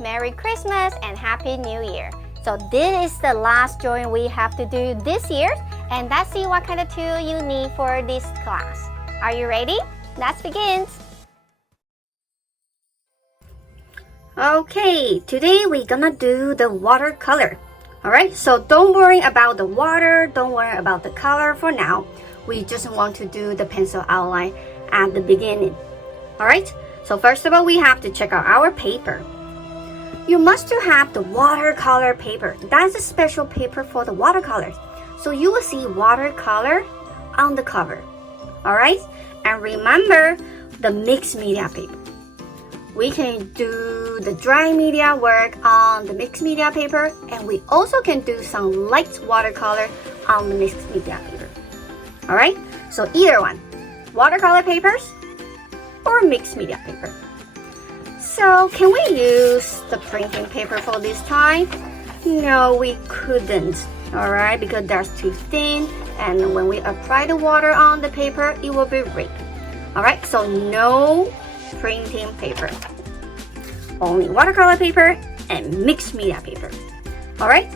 Merry Christmas and Happy New Year. So this is the last drawing we have to do this year, and let's see what kind of tool you need for this class. Are you ready? Let's begin. Okay, today we're gonna do the watercolor. Alright, so don't worry about the water, don't worry about the color for now. We just want to do the pencil outline at the beginning. Alright, so first of all, we have to check out our paper. You must have the watercolor paper. That's a special paper for the watercolors. So you will see watercolor on the cover. Alright, and remember the mixed media paper. We can do the dry media work on the mixed media paper, and we also can do some light watercolor on the mixed media paper. Alright, so either one, watercolor papers or mixed media paper. So can we use the printing paper for this time? No, we couldn't. Alright, because that's too thin, and when we apply the water on the paper, it will be red. Alright, so no printing paper, only watercolor paper and mixed media paper. Alright,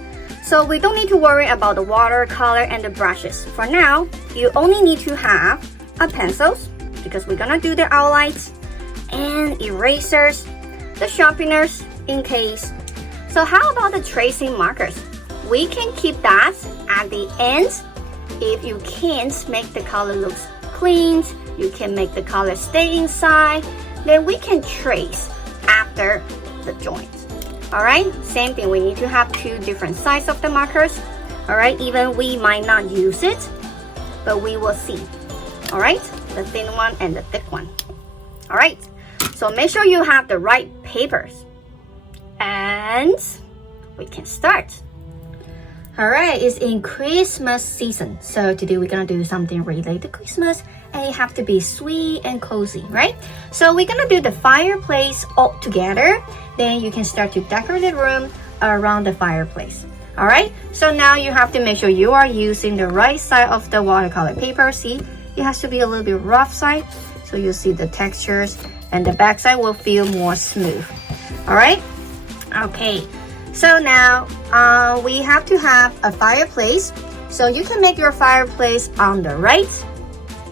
so we don't need to worry about the watercolor and the brushes. For now, you only need to have a pencils, because we're gonna do the outlines, and erasers, the sharpeners in case. So how about the tracing markers? We can keep that at the end. If you can't make the color look clean, you can make the color stay inside, then we can trace after the joint. Alright, same thing, we need to have two different sizes of the markers. Alright, even we might not use it, but we will see. Alright, the thin one and the thick one. Alright, so make sure you have the right papers. And we can start. Alright, it's in Christmas season. So today we're gonna do something related to Christmas, and it have to be sweet and cozy, right? So we're gonna do the fireplace all together. Then you can start to decorate the room around the fireplace. Alright, so now you have to make sure you are using the right side of the watercolor paper. See, it has to be a little bit rough side, so you'll see the textures, and the back side will feel more smooth. Alright, okay. So now we have to have a fireplace. So you can make your fireplace on the right,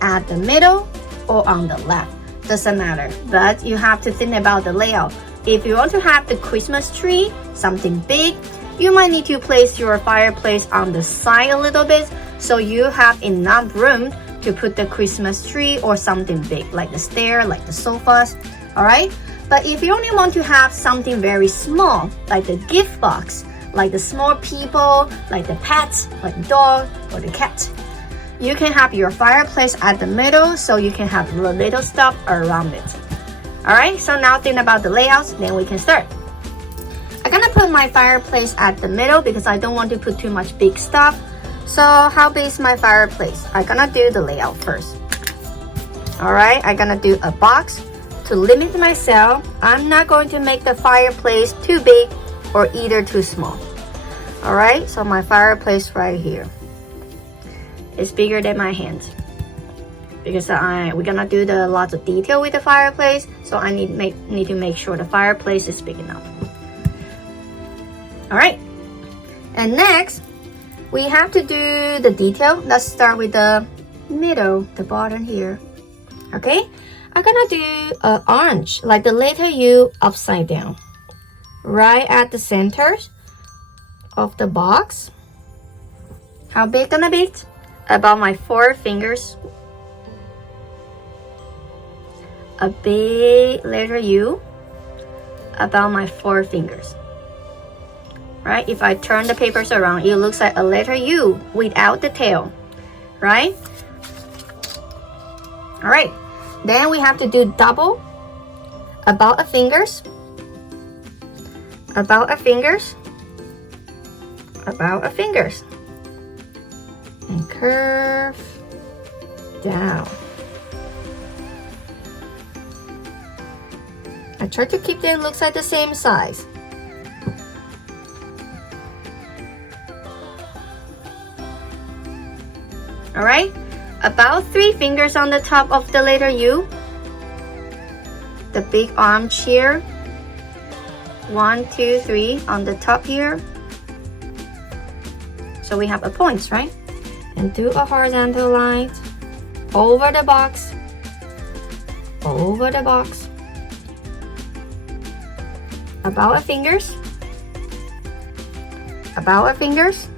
at the middle, or on the left. Doesn't matter, but you have to think about the layout. If you want to have the Christmas tree, something big, you might need to place your fireplace on the side a little bit, so you have enough room to put the Christmas tree or something big, like the stair, like the sofas. Alright? But if you only want to have something very small, like the gift box, like the small people, like the pets, like the dog or the cat, you can have your fireplace at the middle, so you can have the little stuff around it. Alright, so now think about the layouts, then we can start. I'm gonna put my fireplace at the middle because I don't want to put too much big stuff. So how big is my fireplace? I'm gonna do the layout first. Alright, I'm gonna do a box. To limit myself, I'm not going to make the fireplace too big or either too small. Alright, so my fireplace right here is bigger than my hand, because we're gonna do lots of detail with the fireplace, so I need to make sure the fireplace is big enough. Alright, and next we have to do the detail. Let's start with the middle, the bottom here. Okay, I'm gonna do an orange, like the letter U upside down, right at the center of the box. How big gonna be? About my 4 fingers. A big letter U about my 4 fingers. Right? If I turn the papers around, it looks like a letter U without the tail. Right? Alright. Then we have to do double. About a fingers. About a fingers. About a fingers. And curve down. I try to keep them looks like the same size. Alright, about 3 fingers on the top of the letter U. The big armchair. 1, 2, 3 on the top here. So we have a point, right? And do a horizontal line over the box, over the box, about our fingers, about our fingers.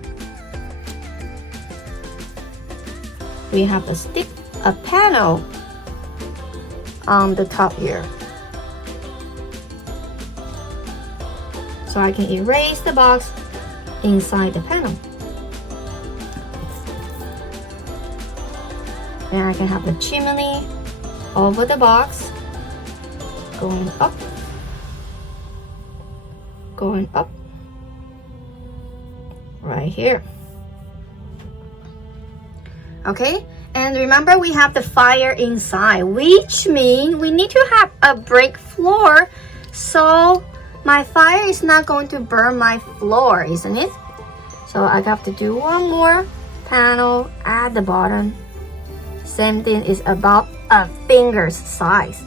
We have a stick, a panel on the top here. So I can erase the box inside the panel. And I can have the chimney over the box, going up, right here. Okay, and remember we have the fire inside, which means we need to have a brick floor, so my fire is not going to burn my floor, isn't it? So I have to do one more panel at the bottom. Same thing is about a finger's size.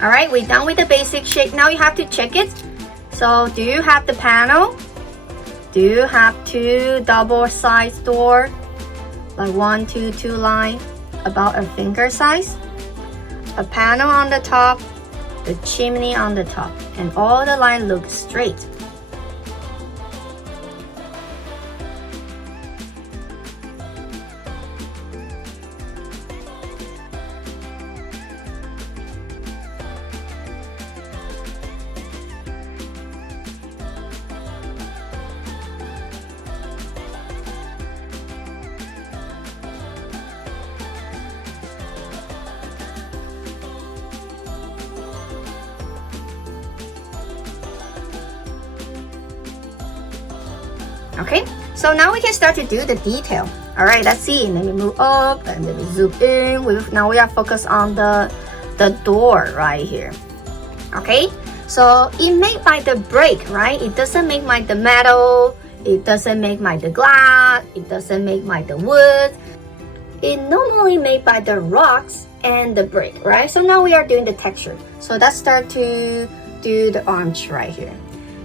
All right, we're done with the basic shape. Now you have to check it. So do you have the panel? Do you have 2 double-sized door? Like 1, 2, 2 line, about a finger size? A panel on the top, the chimney on the top, and all the line look straight. Okay, so now we can start to do the detail. All right, let's see. Let me move up and then we zoom in. Now we are focused on the door right here. Okay, so it made by the brick, right? It doesn't make by the metal. It doesn't make by the glass. It doesn't make by the wood. It normally made by the rocks and the brick, right? So now we are doing the texture. So let's start to do the arch right here.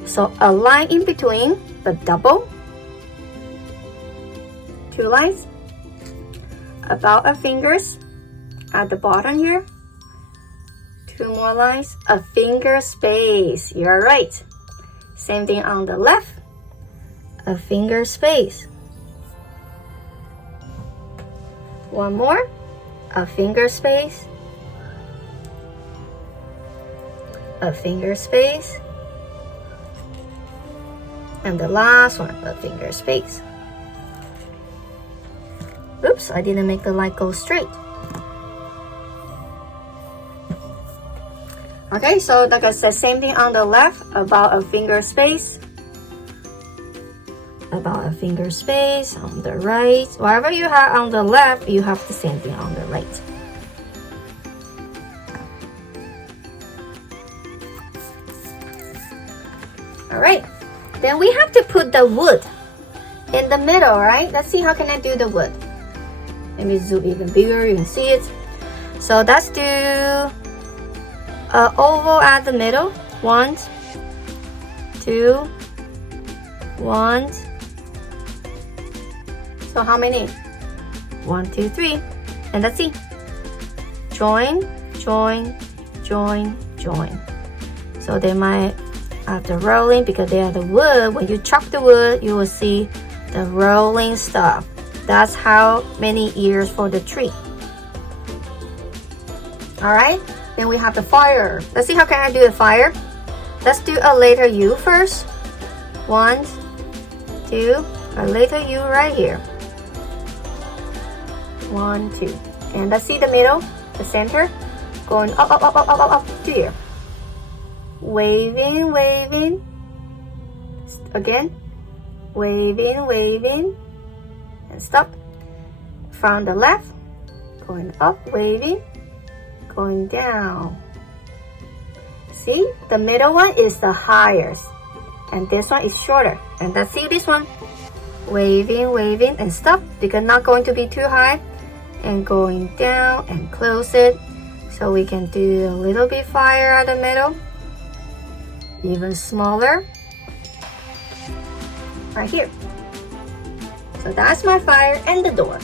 So a line in between, the double. 2 lines about our fingers at the bottom here. 2 more lines, a finger space. You're right. Same thing on the left, a finger space. 1 more, a finger space, a finger space, and the last one, a finger space. Oops, I didn't make the light go straight. Okay, so like I said, same thing on the left, about a finger space. About a finger space on the right. Whatever you have on the left, you have the same thing on the right. Alright, then we have to put the wood in the middle, right? Let's see how can I do the wood. Let me zoom even bigger, you can see it. So let's do an oval at the middle. 1, 2, 1. So how many? 1, 2, 3. And let's see. Join, join, join, join. So they might have the rolling because they are the wood. When you chop the wood, you will see the rolling stuff. That's how many ears for the tree. Alright, then we have the fire. Let's see how can I do the fire. Let's do a letter U first. 1, 2, a letter U right here. 1, 2. And let's see the middle, the center, going up, up, up, up, up, up, up to here. Waving, waving. Again, waving, waving. And stop. From the left, going up, waving, going down. See, the middle one is the highest, and this one is shorter. And let's see this one. Waving, waving, and stop because not going to be too high. and going down and close it. So we can do a little bit fire at the middle, even smaller, right here. So that's my fire and the door.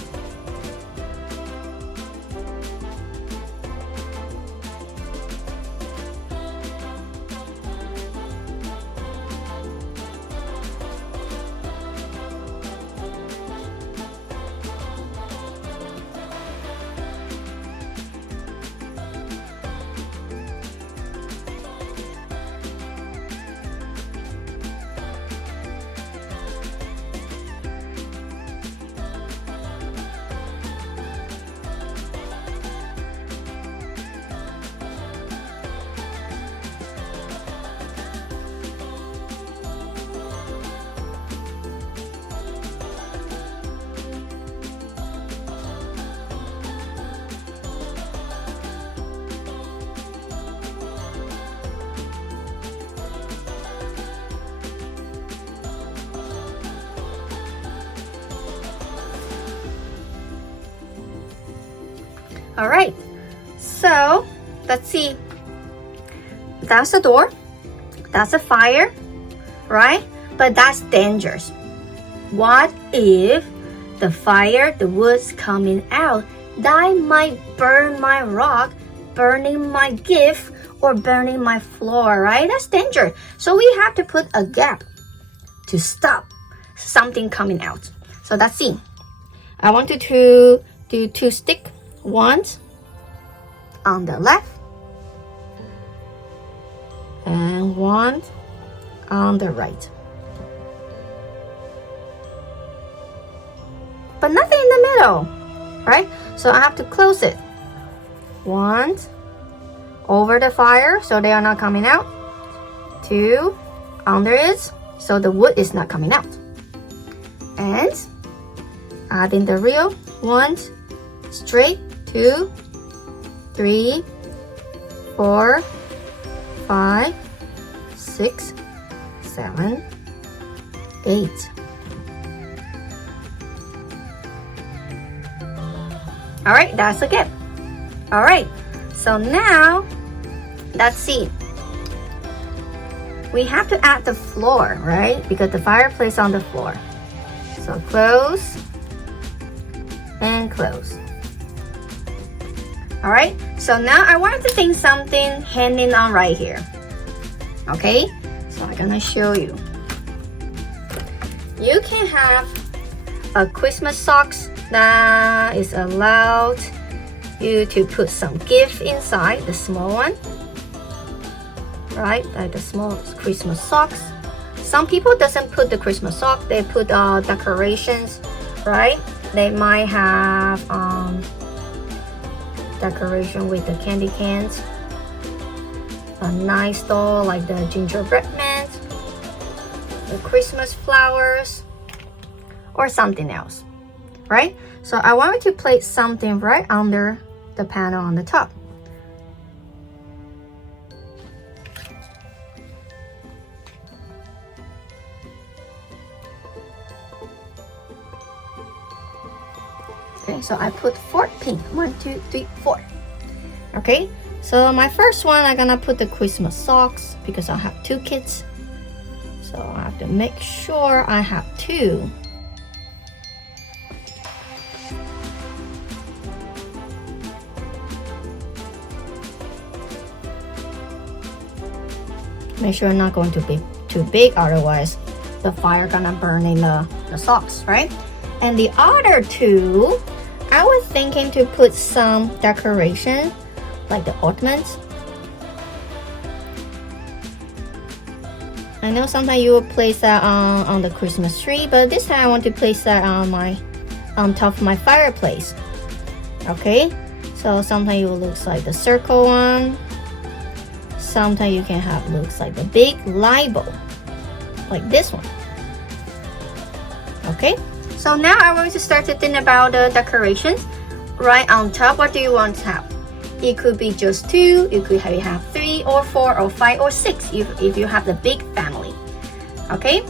All right, so let's see. That's the door, that's a fire, right? But that's dangerous. What if the fire, the wood's coming out, that might burn my rock, burning my gift, or burning my floor, right? That's dangerous. So we have to put a gap to stop something coming out. So let's see. I want you to do 2 sticks. One on the left and one on the right, but nothing in the middle, right? So I have to close it. One over the fire so they are not coming out. 2 under it so the wood is not coming out, and adding the real 1 straight. 2, 3, 4, 5, 6, 7, 8. All right, that's a gift. All right, so now let's see. We have to add the floor, right? Because the fireplace on the floor. So close and close. All right, so now I want to think something hanging on right here. Okay, so I'm gonna show you. You can have a Christmas socks that is allowed you to put some gift inside, the small one, right? Like the small Christmas socks. Some people doesn't put the Christmas sock, they put decorations, right? They might have decoration with the candy cans, a nice doll like the gingerbread man, the Christmas flowers, or something else, right? So I want you to place something right under the panel on the top. Okay, so I put 4 pink. 1, 2, 3, 4. Okay, so my first one, I'm gonna put the Christmas socks because I have 2 kids. So I have to make sure I have 2. Make sure it's not going to be too big, otherwise the fire gonna burn in the socks, right? And the other 2, I was thinking to put some decoration, like the ornaments. I know sometimes you will place that on the Christmas tree, but this time I want to place that on top of my fireplace. Okay, so sometimes it will look like the circle one. Sometimes you can have looks like the big light bulb, like this one. Okay. So now I want to start to think about the decorations. Right on top, what do you want to have? It could be just 2, you could have 3 or 4 or 5 or 6 if you have the big family. Okay?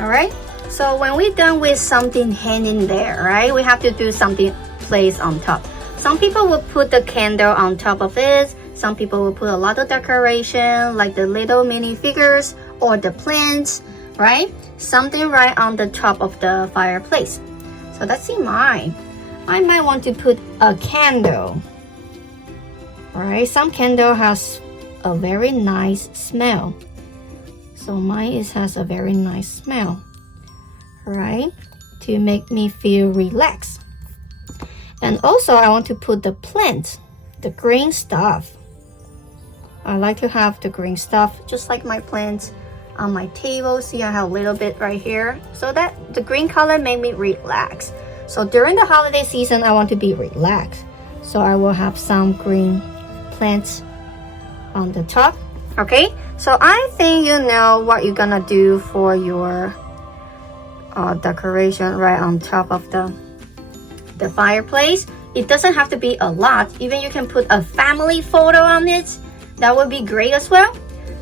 Alright, So when we're done with something hanging there, right, we have to do something place on top. Some people will put the candle on top of it. Some people will put a lot of decoration like the little mini figures or the plants, right? Something right on the top of the fireplace. So let's see mine. I might want to put a candle. Alright, some candle has a very nice smell. So mine has a very nice smell. Alright, to make me feel relaxed. And also I want to put the plant, the green stuff. I like to have the green stuff just like my plants on my table. See, I have a little bit right here. So that the green color made me relax. So during the holiday season, I want to be relaxed. So I will have some green plants on the top. Okay, so I think you know what you're gonna do for your decoration right on top of the fireplace. It doesn't have to be a lot. Even you can put a family photo on it. That would be great as well.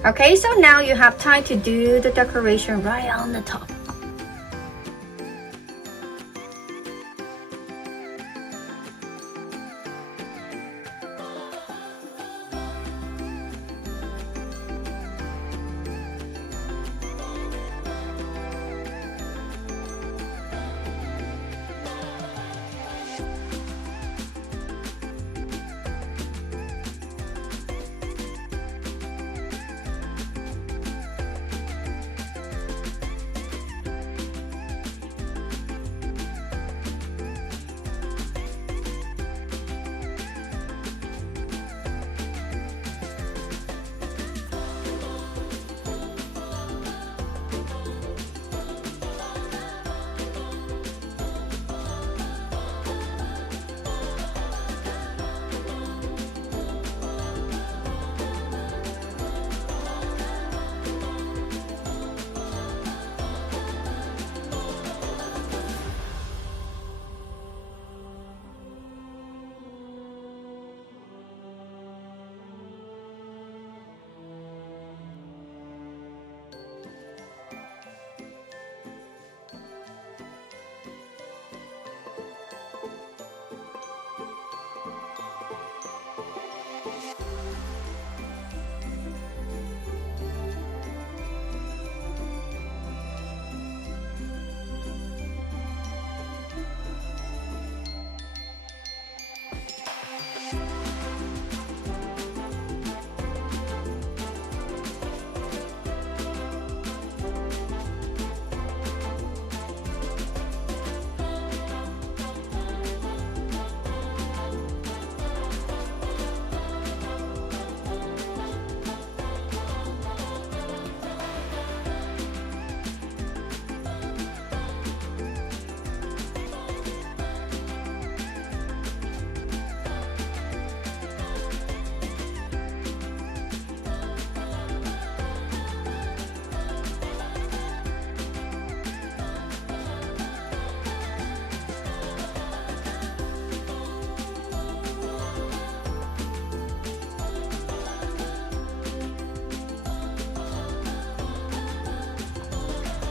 Okay, so now you have time to do the decoration right on the top.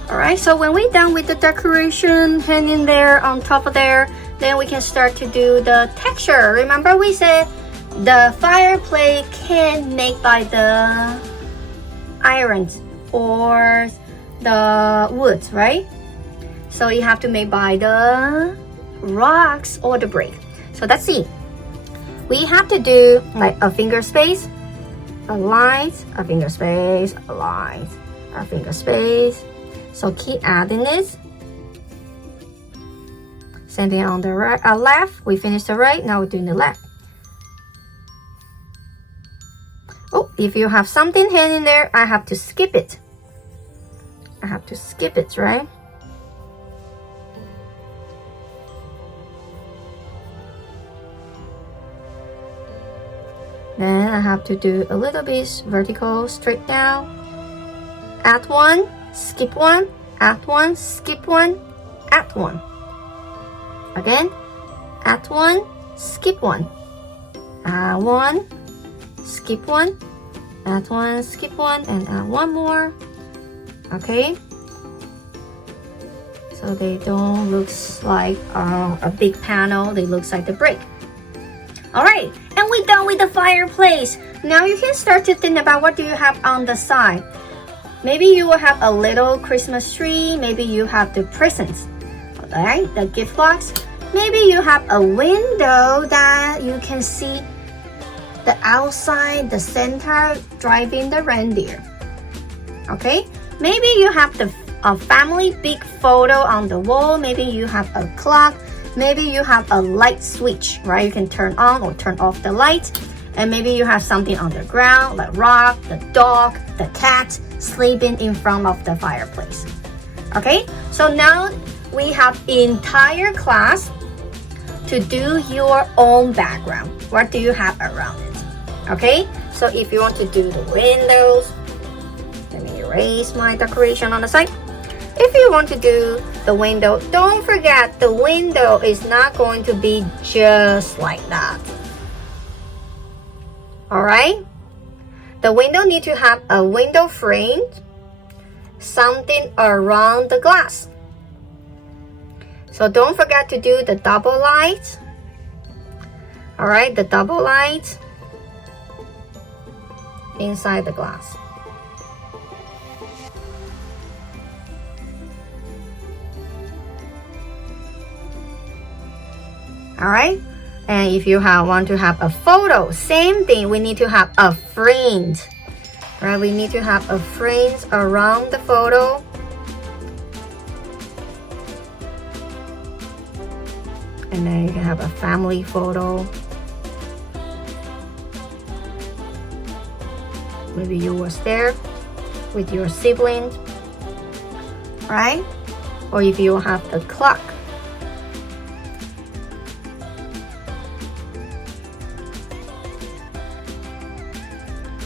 Alright, so when we're done with the decoration hanging there on top of there, then we can start to do the texture. Remember we said the fireplace can make by the irons or the woods, right? So you have to make by the rocks or the brick. So let's see. We have to do like a finger space, a line, a finger space, a line, a finger space. So keep adding this. Same thing on the right, left. We finished the right. Now we're doing the left. Oh, if you have something hanging there, I have to skip it. I have to skip it, right? Then I have to do a little bit vertical, straight down. Add one, skip one, add one, skip one, add one. Again, add one, skip one. Add one, skip one, add one, skip one, and add one more. Okay. so they don't look like a big panel. They look like the brick. All right, and we're done with the fireplace. Now you can start to think about what do you have on the side. Maybe you will have a little Christmas tree. Maybe you have the presents, all right, the gift box. Maybe you have a window that you can see the outside, the Santa driving the reindeer. Okay, maybe you have a family big photo on the wall. Maybe you have a clock. Maybe you have a light switch, right? You can turn on or turn off the light. And maybe you have something on the ground, like rock, the dog, the cat sleeping in front of the fireplace. Okay, so now we have entire class to do your own background. What do you have around it? Okay, so if you want to do the windows, let me erase my decoration on the side. If you want to do the window, don't forget the window is not going to be just like that. All right, the window need to have a window frame, something around the glass. So don't forget to do the double light. All right, the double light inside the glass. All right, and if you want to have a photo, same thing, we need to have a frame. Right, we need to have a frame around the photo. And then you can have a family photo. Maybe you was there with your siblings, right? Or if you have the clock.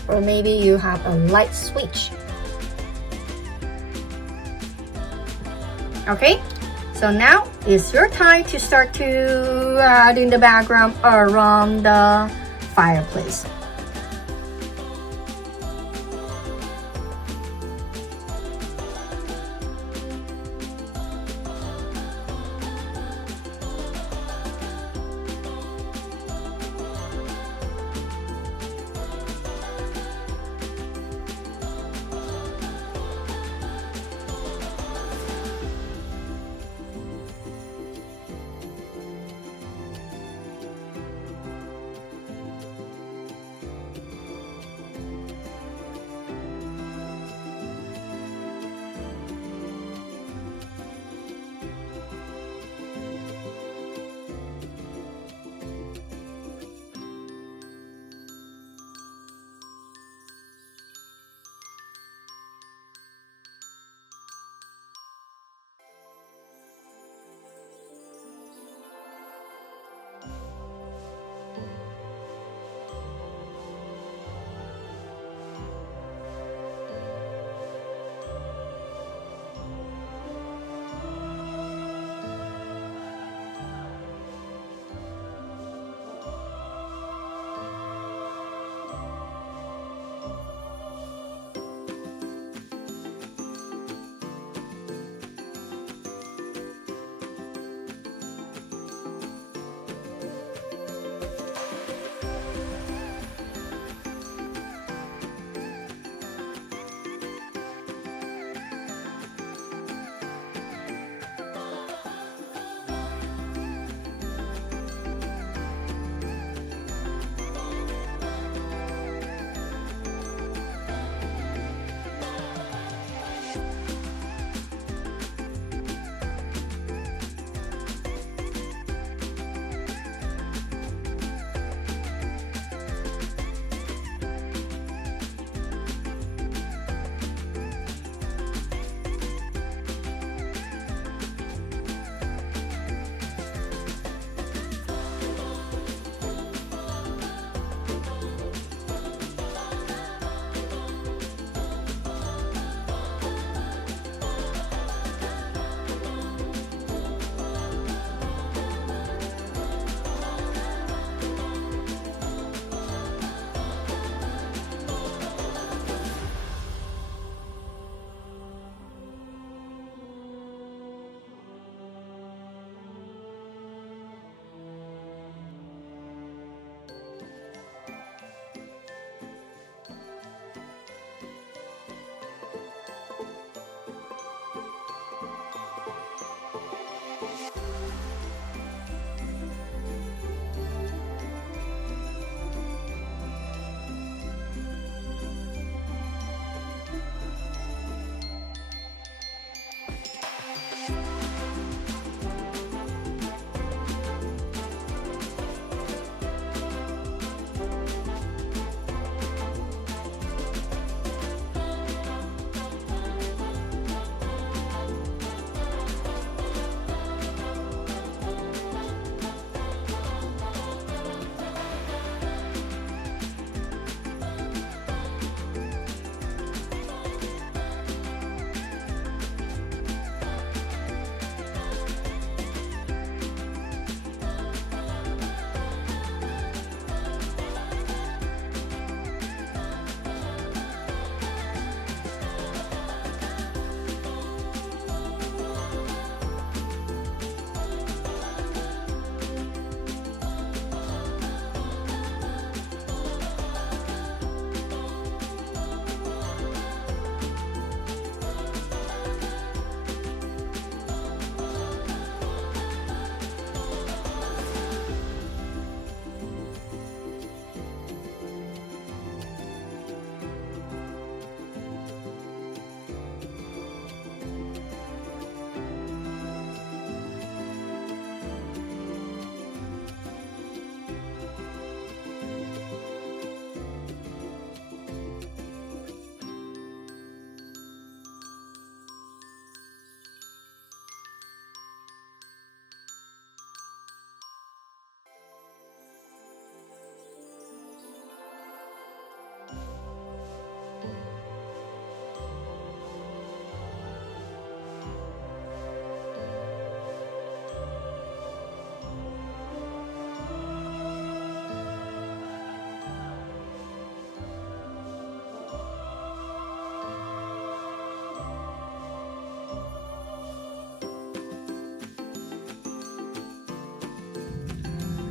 Or maybe you have a light switch. Okay, so now it's your time to start to adding the background around the fireplace.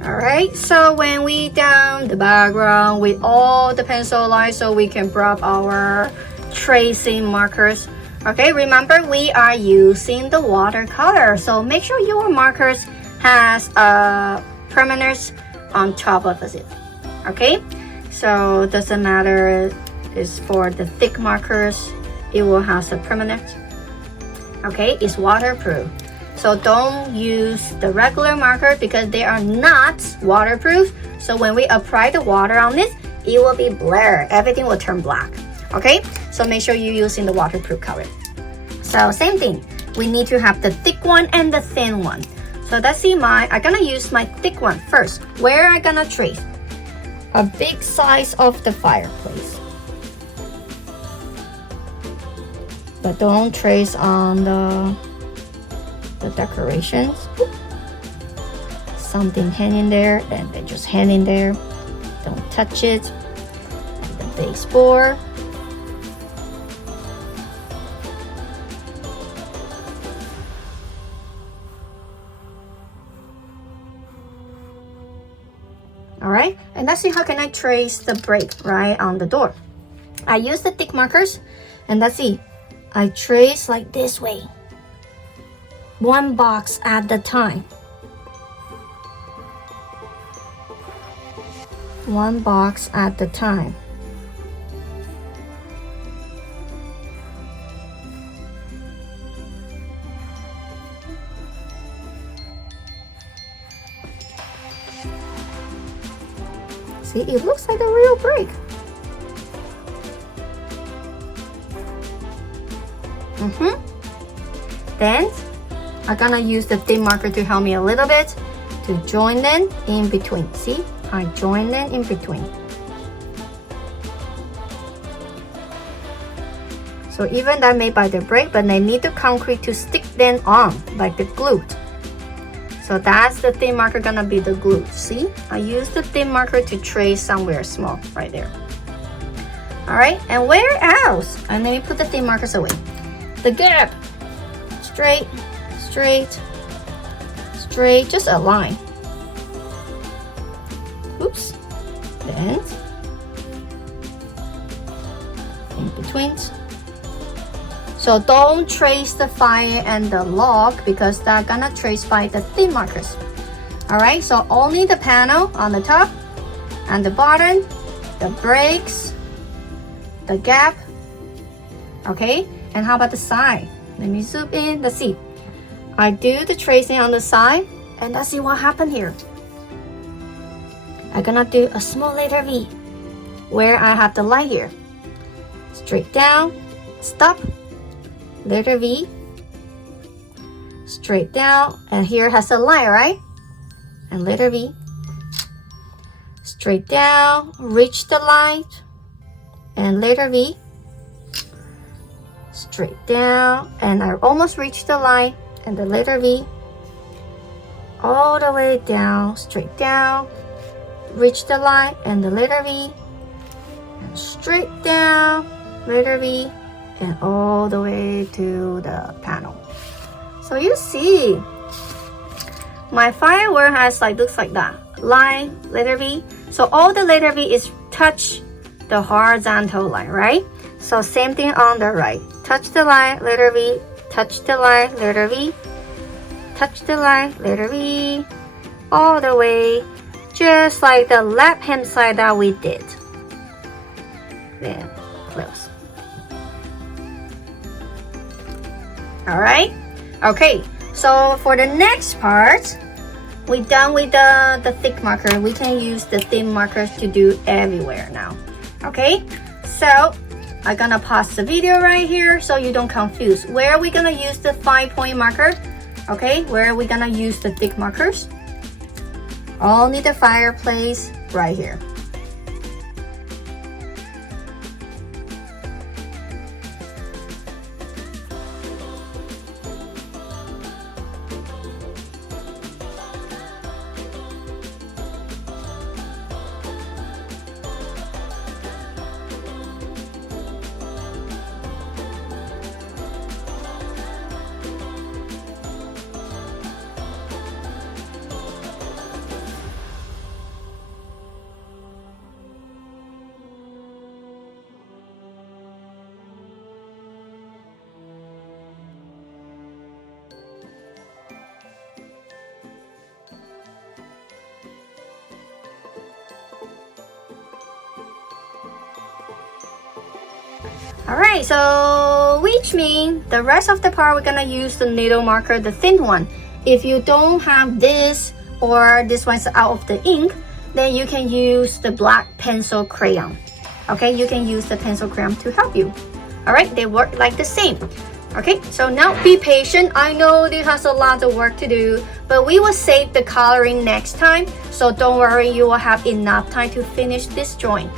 Alright, so when we down the background with all the pencil lines so we can drop our tracing markers. Okay, remember we are using the watercolor, so make sure your markers has a permanence on top of it. Okay, so doesn't matter is for the thick markers, it will have a permanence. Okay, it's waterproof. So don't use the regular marker because they are not waterproof. So when we apply the water on this, it will be blurred. Everything will turn black. Okay, so make sure you're using the waterproof color. So same thing, we need to have the thick one and the thin one. So let's see I'm gonna use my thick one first. Where I gonna trace? A big size of the fireplace. But don't trace on the decorations. Something hanging there, and then just hanging there. Don't touch it. The baseboard. Alright, and let's see how can I trace the break right on the door. I use the thick markers, and let's see. I trace like this way. One box at a time. One box at a time. See, it looks like a real break. Then I'm gonna use the thin marker to help me a little bit to join them in between. See, I join them in between. So even that made by the break, but I need the concrete to stick them on like the glue. So that's the thin marker gonna be the glue. See, I use the thin marker to trace somewhere small right there. All right, and where else? And then we put the thin markers away. The gap, straight, straight, straight, just a line. Oops, then in between. So don't trace the fire and the log because they're gonna trace by the thin markers. All right, so only the panel on the top and the bottom, the breaks, the gap. Okay, and how about the side? Let me zoom in. Let's see. I do the tracing on the side, and let's see what happened here. I'm gonna do a small letter V where I have the line here. Straight down, stop, letter V, straight down, and here has a line, right? And letter V, straight down, reach the line, and letter V, straight down, and I almost reached the line, and the letter V, all the way down, straight down, reach the line, and the letter V, and straight down, letter V, and all the way to the panel. So you see, my firework has looks like that, line, letter V. So all the letter V is touch the horizontal line, right? So same thing on the right. Touch the line, letter V, touch the line, letter V, touch the line, letter V, all the way, just like the left hand side that we did. Then close. All right. Okay. So for the next part, we're done with the thick marker. We can use the thin markers to do everywhere now. Okay. So I'm gonna pause the video right here so you don't confuse. Where are we gonna use the 5-point marker? Okay. Where are we gonna use the thick markers? Only the fireplace right here. Alright, so which means the rest of the part we're gonna use the needle marker, the thin one. If you don't have this or this one's out of the ink, then you can use the black pencil crayon. Okay, you can use the pencil crayon to help you. Alright, they work like the same. Okay, so now be patient. I know this has a lot of work to do, but we will save the coloring next time. So don't worry, you will have enough time to finish this drawing.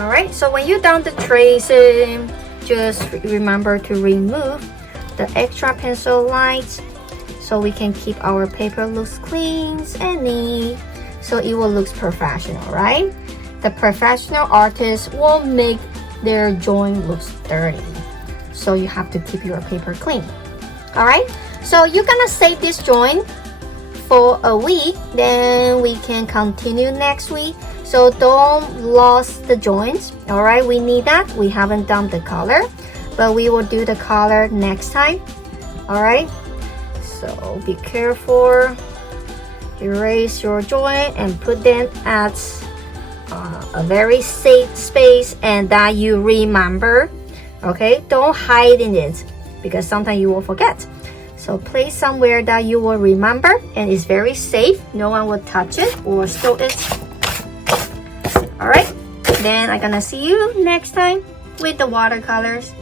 All right, so when you're done the tracing, just remember to remove the extra pencil lines so we can keep our paper looks clean and neat, so it will look professional, right? The professional artist won't make their joint look dirty, so you have to keep your paper clean. All right, so you're gonna save this joint for a week, then we can continue next week. So don't lose the joints. All right, we need that. We haven't done the color, but we will do the color next time. All right, so be careful. Erase your joint and put them at a very safe space and that you remember. Okay, don't hide in it because sometimes you will forget. So place somewhere that you will remember and it's very safe. No one will touch it or steal it. All right, then I'm gonna see you next time with the watercolors.